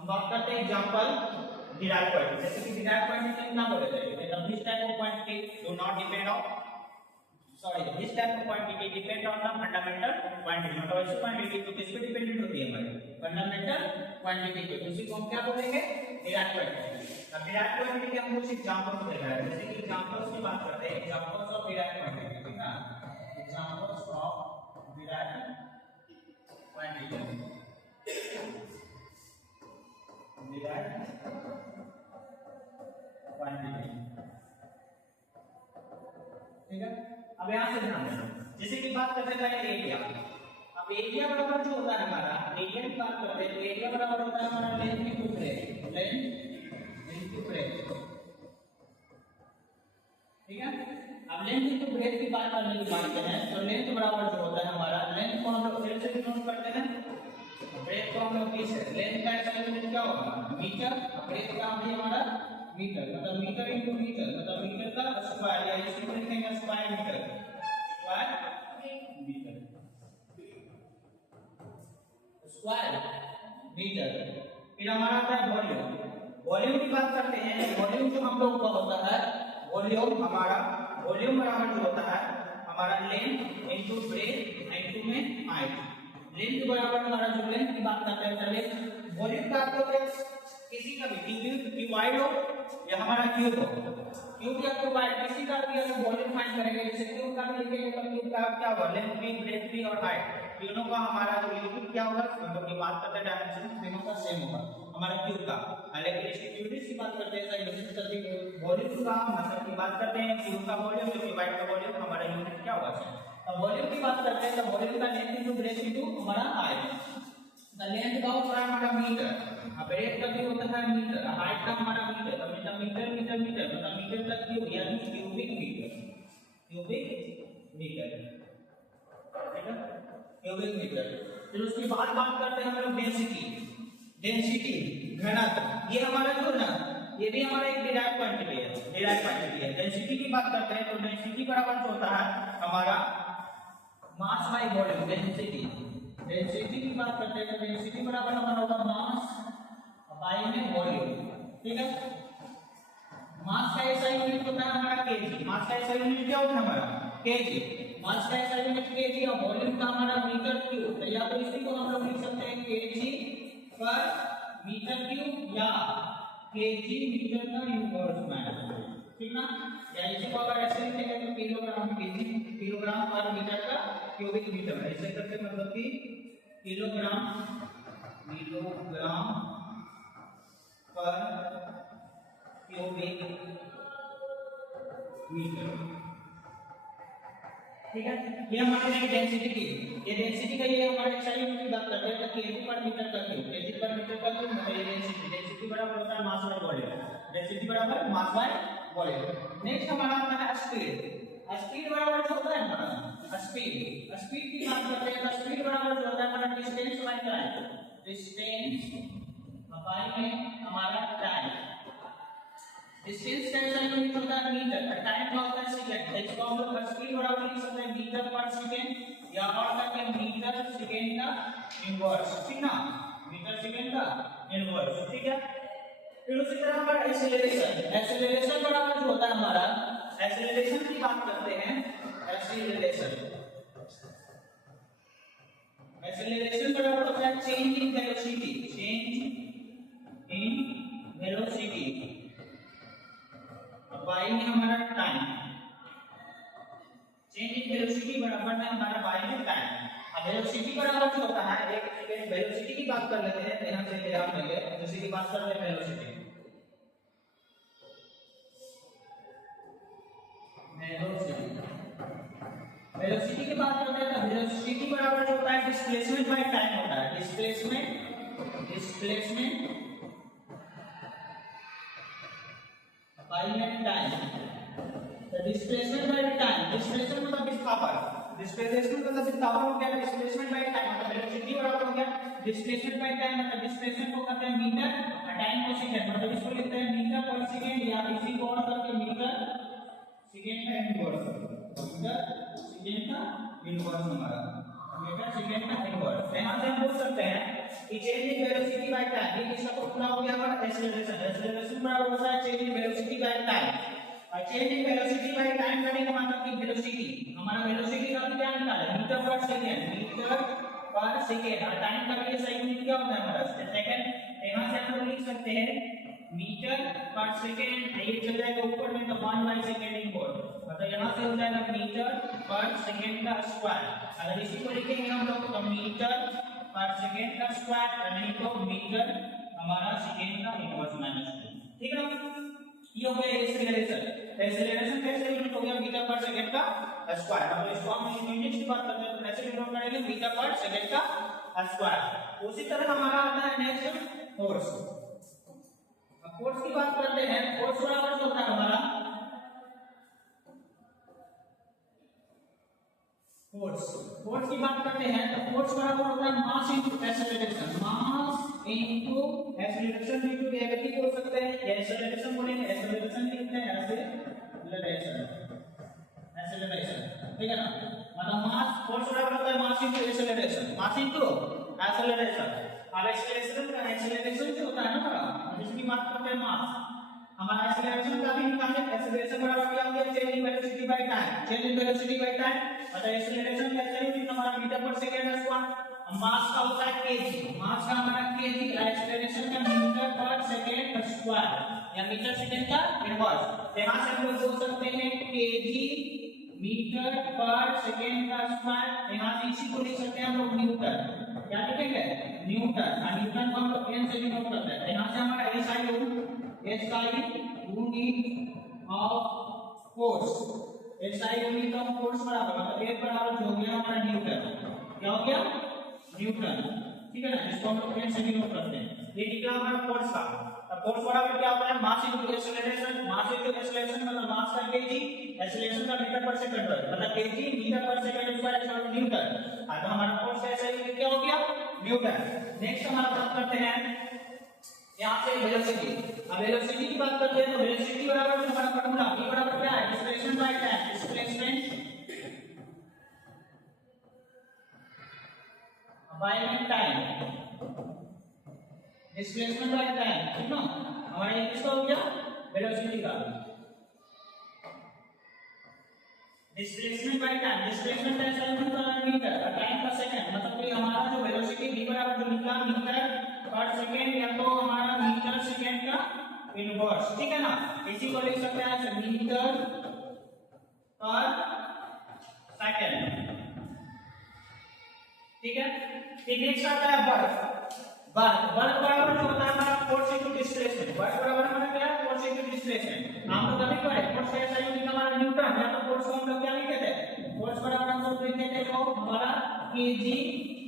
हम बात करते हैं एग्जांपल डिराइव्ड क्वांटिटी। जैसे कि डिराइव्ड क्वांटिटी क्या बोले थे, this type of quantity do not depend on this type of quantity depend on the fundamental quantity. मतलब ऐसी क्वांटिटी तो किस पे डिपेंडेंट होती है हमारी फंडामेंटल क्वांटिटी पे, उसी को हम क्या बोलेंगे डिराइव्ड क्वांटिटी। अब डिराइव्ड क्वांटिटी के हम कुछ एग्जांपल्स देख रहे हैं, जैसे कि एग्जांपल्स की बात करते हैं, एग्जांपल्स ऑफ डिराइव्ड क्वांटिटी, ठीक ना, examples of derived quantity, derived quantity, ठीक है। अब यहां से ध्यान देना, जैसे कि बात करते हैं एरिया। अब एरिया बराबर जो होता है हमारा, एरिया की बात करते हैं तो एरिया बराबर होता है हमारा length into breadth, length into breadth, ठीक है। अब लेंथ इनटू ब्रेथ की बात करने की बात करें तो लेंथ बराबर जो होता है हमारा, लेंथ को हम लोग फिर से डिनोट करते हैं, ब्रेथ को हम लोग मीटर से, लेंथ का ऐसा यूनिट क्या होगा मीटर, ब्रेथ का भी हमारा मीटर, मतलब मीटर इनटू मीटर, मतलब मीटर का स्क्वायर, या इसी को लिखेंगे square metre, square metre, square metre. फिर हमारा आता है वॉल्यूम। वॉल्यूम की बात करते हैं, वॉल्यूम जो हम लोग का होता है, वॉल्यूम हमारा, वॉल्यूम बराबर जो होता है हमारा लेंथ इनटू ब्रेथ इनटू में हाइट। लेंथ बराबर हमारा जो लेंथ की बात करते हैं पहले, वॉल्यूम का तो किसी का भी क्यूब वाइड हो या हमारा क्यूब हो, क्यूब या क्यूब वाइड किसी का भी अगर वॉल्यूम फाइंड करेंगे, जैसे क्यूब का भी लिखेंगे तो क्यूब का क्या होगा लेंथ भी ब्रेथ भी और हाइट, तीनों का हमारा जो यूनिट क्या होगा, मतलब की बात करते हैं डायमेंशन तीनों का सेम होगा हमारा क्यूब का। लेकिन इसकी यूनिट की बात करते हैं यूनिट करते हैं वॉल्यूम का, मतलब की बात करते हैं क्यूब का वॉल्यूम, क्योंकि वाइड का वॉल्यूम हमारा यूनिट क्या होगा। अब वॉल्यूम की बात करते हैं तो वॉल्यूम का लेंथ इनटू ब्रेथ इनटू हमारा हाइट। द लेंथ का होता है हमारा मीटर, ब्रेथ का भी होता है मीटर, हाइट का हमारा मीटर, तो मीटर मीटर मीटर मीटर मतलब मीटर का क्यूब यानी क्यूबिक मीटर, क्यूबिक मीटर, ठीक है, क्यूबिक मीटर। फिर उसके बाद बात करते हैं हम लोग डेंसिटी, डेंसिटी घनत्व, ये हमारा जो ना ये भी हमारा एक डिराइव्ड क्वांटिटी है, डिराइव्ड क्वांटिटी है। डेंसिटी की बात करते हैं तो डेंसिटी बराबर जो होता है हमारा mass by volume, density, density की बात करते हैं तो डेंसिटी बराबर हमारा होगा मास बाय में वॉल्यूम, ठीक है। मास का ऐसा यूनिट होता है हमारा केजी, मास का ऐसा यूनिट क्या होता है हमारा केजी, मास का ऐसा यूनिट केजी और वॉल्यूम का हमारा मीटर क्यूब, या तो इसी को हम लोग लिख सकते हैं केजी पर मीटर क्यूब या केजी मीटर का इनवर्स में, ठीक ना, या इसी को अगर ऐसे लिखेंगे तो किलोग्राम केजी, किलोग्राम पर मीटर का क्यूबिक मीटर, ऐसे करके मतलब कि किलोग्राम किलोग्राम पर क्यूबिक मीटर, ठीक है। ये हमारे डेंसिटी की, ये डेंसिटी का ये हमारे एक्सआई यूनिट की बात करते हैं तो केजी पर मीटर का क्यूब, केजी पर मीटर का क्यूब मतलब ये डेंसिटी, डेंसिटी बराबर होता है मास बाय वॉल्यूम, डेंसिटी बराबर मास बाय वॉल्यूम। नेक्स्ट हमारा आता है स्पीड, स्पीड बराबर जो होता है हमारा स्पीड, स्पीड की बात करते हैं तो स्पीड बराबर जो होता है हमारा distance by time, distance by में हमारा टाइम, डिस्टेंस का ऐसा यूनिट होता है मीटर, टाइम का होता है सेकंड, इसको हम लोग स्पीड बराबर लिख सकते हैं मीटर पर सेकंड या और करके मीटर सेकंड का इनवर्स, ठीक ना, मीटर सेकंड का इनवर्स, ठीक है। फिर उसी तरह हमारा एक्सेलरेशन, एक्सेलरेशन बराबर जो होता है हमारा, एक्सेलरेशन की बात करते हैं, एक्सेलरेशन, एक्सेलरेशन बराबर होता है change in velocity, change in velocity bye में हमारा टाइम, चेंज इन वेलोसिटी बराबर में हमारा बाय में टाइम। अब वेलोसिटी बराबर जो होता है, एक सेकंड वेलोसिटी की बात कर लेते हैं, ध्यान से ध्यान देंगे, जैसे की बात करते हैं वेलोसिटी, वेलोसिटी की बात करते हैं तो वेलोसिटी बराबर जो होता है डिस्प्लेसमेंट बाय टाइम होता है, डिस्प्लेसमेंट, डिस्प्लेसमेंट बाय टाइम, तो डिस्प्लेसमेंट बाय टाइम, डिस्प्लेसमेंट मतलब विस्थापन, डिस्प्लेसमेंट मतलब विस्थापन हो गया, डिस्प्लेसमेंट बाय टाइम मतलब वेलोसिटी बराबर हो गया डिस्प्लेसमेंट बाय टाइम, मतलब डिस्प्लेसमेंट को करते हैं मीटर और टाइम को सेकंड, मतलब इसको लिखते हैं मीटर पर सेकंड या इसी को और करके मीटर सेकंड का इनवर्स, मीटर सेकंड का इनवर्स हमारा मीटर सेकंड का इनवर्स। यहां से हम बोल सकते हैं कि change in velocity by time, ये किसका फॉर्मूला हो गया हमारा एक्सीलरेशन। एक्सीलरेशन बराबर होता है change in velocity by time. और change in velocity by time करने का मतलब कि वेलोसिटी, हमारा वेलोसिटी का क्या निकाला है, मीटर पर सेकंड, मीटर पर सेकंड। और टाइम का भी सही यूनिट क्या होता है हमारा सेकंड। यहां से हम लोग लिख सकते हैं मीटर पर सेकंड, ये चल जाएगा ऊपर में तो 1 सेकंड इनवर्ड, मतलब यहां से हो जाएगा मीटर पर सेकंड का स्क्वायर। अगर इसी को लिखेंगे हम लोग तो मीटर पर सेकंड का स्क्वायर, और नहीं तो मीटर हमारा सेकंड का इनवर्स माइनस 2। ठीक है ना, ये हो गया एक्सीलरेशन। एक्सीलरेशन कैसे यूनिट हो गया मीटर पर सेकंड का स्क्वायर। अब इसको हम यूनिट्स की बात करते हैं तो कैसे यूनिट करेंगे मीटर पर सेकंड का स्क्वायर। उसी तरह हमारा आता है नेक्स्ट फोर्स। फोर्स की बात करते हैं, फोर्स बराबर जो होता है हमारा फोर्स की बात करते हैं तो फोर्स बराबर होता है mass into acceleration. Mass into acceleration into gravity बोल सकते हैं, या एक्सीलरेशन बोलेंगे, एक्सीलरेशन लिखते हैं ऐसे एक्सीलरेशन। ठीक है ना, मतलब मास फोर्स बराबर होता है mass into acceleration, mass into acceleration. अब एक्सीलरेशन जो होता है ना हमारा, जिसकी बात करते हैं मास, हमारा एक्सीलरेशन का भी निकालें। एक्सीलरेशन बराबर क्या होगा change in velocity by time, change in velocity by time. मतलब एक्सीलरेशन का यूनिट हमारा मीटर पर सेकंड का स्क्वायर। मास का होता है केजी, मास का हमारा केजी, एक्सीलरेशन का मीटर पर सेकंड का स्क्वायर या मीटर सेकंड का इनवर्स। यहां से हम लोग बोल सकते हैं केजी मीटर पर सेकंड का स्क्वायर। यहां से इसी को लिख सकते हैं हम लोग न्यूटन, क्या लिखेंगे न्यूटन। और न्यूटन को हम लोग n से डिनोट करते हैं। यहां से हमारा SI unit of force, SI unit of force बराबर मतलब एक बराबर जो हो गया हमारा न्यूटन, क्या हो गया न्यूटन। ठीक है ना, इसको हम लोग n से डिनोट करते हैं। ये निकला हमारा फोर्स का। अब फोर्स बराबर क्या होता है mass into acceleration. Mass into acceleration मतलब मास का केजी, एक्सीलरेशन का मीटर पर सेकंड पर, मतलब केजी मीटर पर second square equal to newton. तो हमारा फोर्स का SI यूनिट क्या हो गया न्यूटन। नेक्स्ट हमारा बात करते हैं यहां से वेलोसिटी। अब वेलोसिटी की बात करते हैं तो वेलोसिटी बराबर जो हमारा फार्मूला v बराबर क्या है displacement by time, displacement by time, displacement by time. ठीक ना, हमारा ये किसका हो गया वेलोसिटी का। डिस्प्लेसमेंट बाय टाइम, डिस्प्लेसमेंट का SI यूनिट होता है मीटर और टाइम का सेकंड, मतलब कि हमारा जो वेलोसिटी v बराबर जो निकला मीटर पर सेकंड या तो हमारा मीटर सेकंड का इनवर्स। ठीक है ना, इसी को लिख सकते हैं मीटर पर सेकंड। ठीक है, फिर नेक्स्ट आता है वर्क। वर्क बराबर जो होता है हमारा फोर्स इनटू डिस्प्लेसमेंट। वर्क बराबर हमारा क्या है फोर्स इनटू डिस्प्लेसमेंट। हम लोग कभी पढ़े फोर्स का SI यूनिट हमारा न्यूटन, या तो फोर्स को हम लोग क्या लिखते थे फोर्स बराबर हम लोग लिखते थे जो हमारा केजी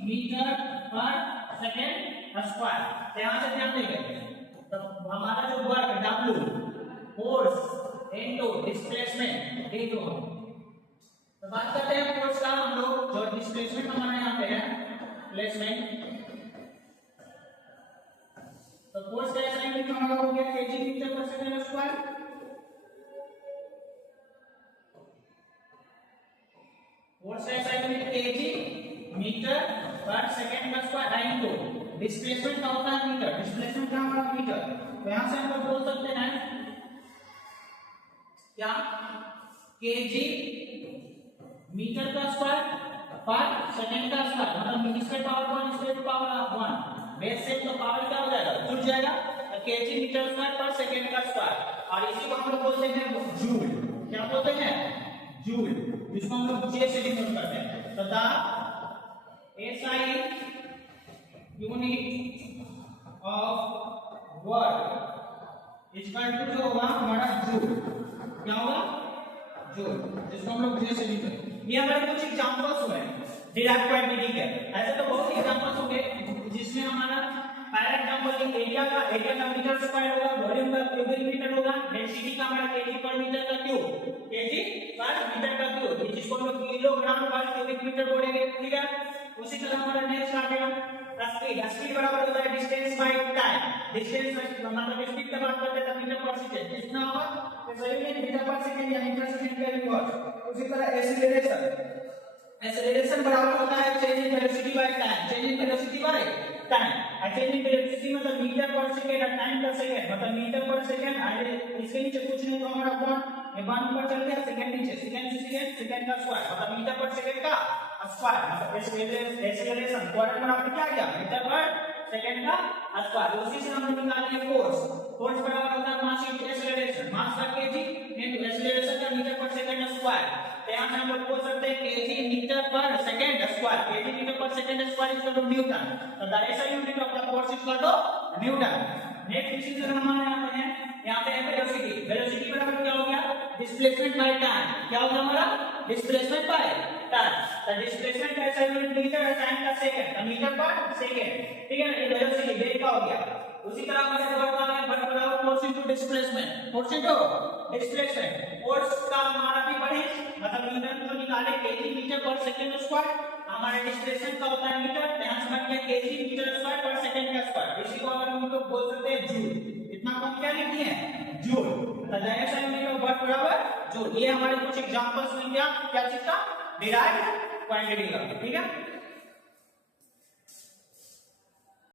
मीटर पर सेकंड स्क्वायर। यहां से ध्यान देंगे तो हमारा जो work W force into displacement into, तो बात करते हैं फोर्स का हम लोग जो डिस्प्लेसमेंट हमारे यहां पे है प्लेसमेंट। तो फोर्स का SI यूनिट हमारा हो गया केजी मीटर पर सेकंड स्क्वायर। फोर्स का SI यूनिट केजी मीटर पर सेकंड का स्क्वायर इनटू डिस्प्लेसमेंट का होता है मीटर, डिस्प्लेसमेंट का हमारा मीटर। तो यहां से हम लोग बोल सकते हैं क्या केजी मीटर का स्क्वायर पर सेकंड का स्क्वायर, मतलब इसका पावर 1 इसका पावर 1 बेस से तो पावर क्या हो जाएगा जुड़ जाएगा, तो केजी मीटर स्क्वायर पर सेकंड का स्क्वायर। और इसी को हम लोग बोलते हैं जूल। क्या बोलते हैं जूल, इसको हम लोग जे से डिनोट करते हैं। तो the SI unit of work equal to जो होगा हमारा जूल, क्या होगा जूल, जिसको हम लोग जे से लिखेंगे। ये हमारे कुछ एग्जांपल्स हुए डिराइव्ड क्वांटिटी के। ऐसे तो बहुत एग्जांपल्स होंगे जिसमें हमारा पहला एग्जांपल एरिया का मीटर स्क्वायर होगा, वॉल्यूम का क्यूबिक मीटर होगा, डेंसिटी का हमारा केजी पर मीटर का क्यूब, केजी पर मीटर का क्यूब, जिसको हम लोग किलोग्राम पर क्यूबिक मीटर बोलेंगे। ठीक है, उसी तरह हमारा नेक्स्ट आ गया स्पीड बराबर होता है डिस्टेंस बाय टाइम। डिस्टेंस मतलब स्पीड की बात करते हैं तो मीटर पर सेकंड कितना होगा तो सही में मीटर पर सेकंड या मीटर सेकंड का इनवर्स। उसी तरह एक्सीलरेशन बराबर होता है change in velocity by time, change in velocity by time. Changing velocity मतलब मीटर पर सेकंड और टाइम पर सेकंड मतलब मीटर पर सेकंड और इसके नीचे कुछ नहीं तो हमारा 1 ये 1 ऊपर चल गया सेकंड नीचे सेकंड से सेकंड सेकंड का स्क्वायर मतलब मीटर पर सेकंड का स्क्वायर मतलब एक्सेलरेशन क्वाड्रेंट में आपने क्या किया मीटर पर सेकंड का स्क्वायर उसी से हम निकालेंगे फोर्स बराबर होता है मास इनटू एक्सेलरेशन मास का केजी इनटू एक्सेलरेशन का मीटर पर सेकंड स्क्वायर तो यहां से हम लोग बोल सकते हैं केजी मीटर पर सेकंड स्क्वायर केजी मीटर पर second square equal to newton तो the SI unit of the force equal to newton next इसी तरह हमारे यहां पे है वेलोसिटी बराबर क्या हो गया डिस्प्लेसमेंट बाय टाइम क्या होगा हमारा displacement by time the displacement का SI यूनिट मीटर और टाइम का सेकंड तो मीटर पर सेकंड ठीक है ये वेलोसिटी वेग का हो गया उसी तरह हमारे वर्क आ गया बट बराबर फोर्स इनटू डिस्प्लेसमेंट फोर्स का हमारा भी बढ़े मतलब न्यूटन को निकाले केजी मीटर पर सेकंड स्क्वायर हमारा डिस्प्लेसमेंट का होता है मीटर ध्यान से समझिए केजी मीटर स्क्वायर पर सेकंड का स्क्वायर इसी को अगर हम लोग बोल सकते हैं जूल इतना कम क्या लिखी है जूल तो the SI unit of work बराबर जूल ये हमारे कुछ एग्जांपल्स में क्या चीज का डिराइव्ड क्वांटिटी का ठीक है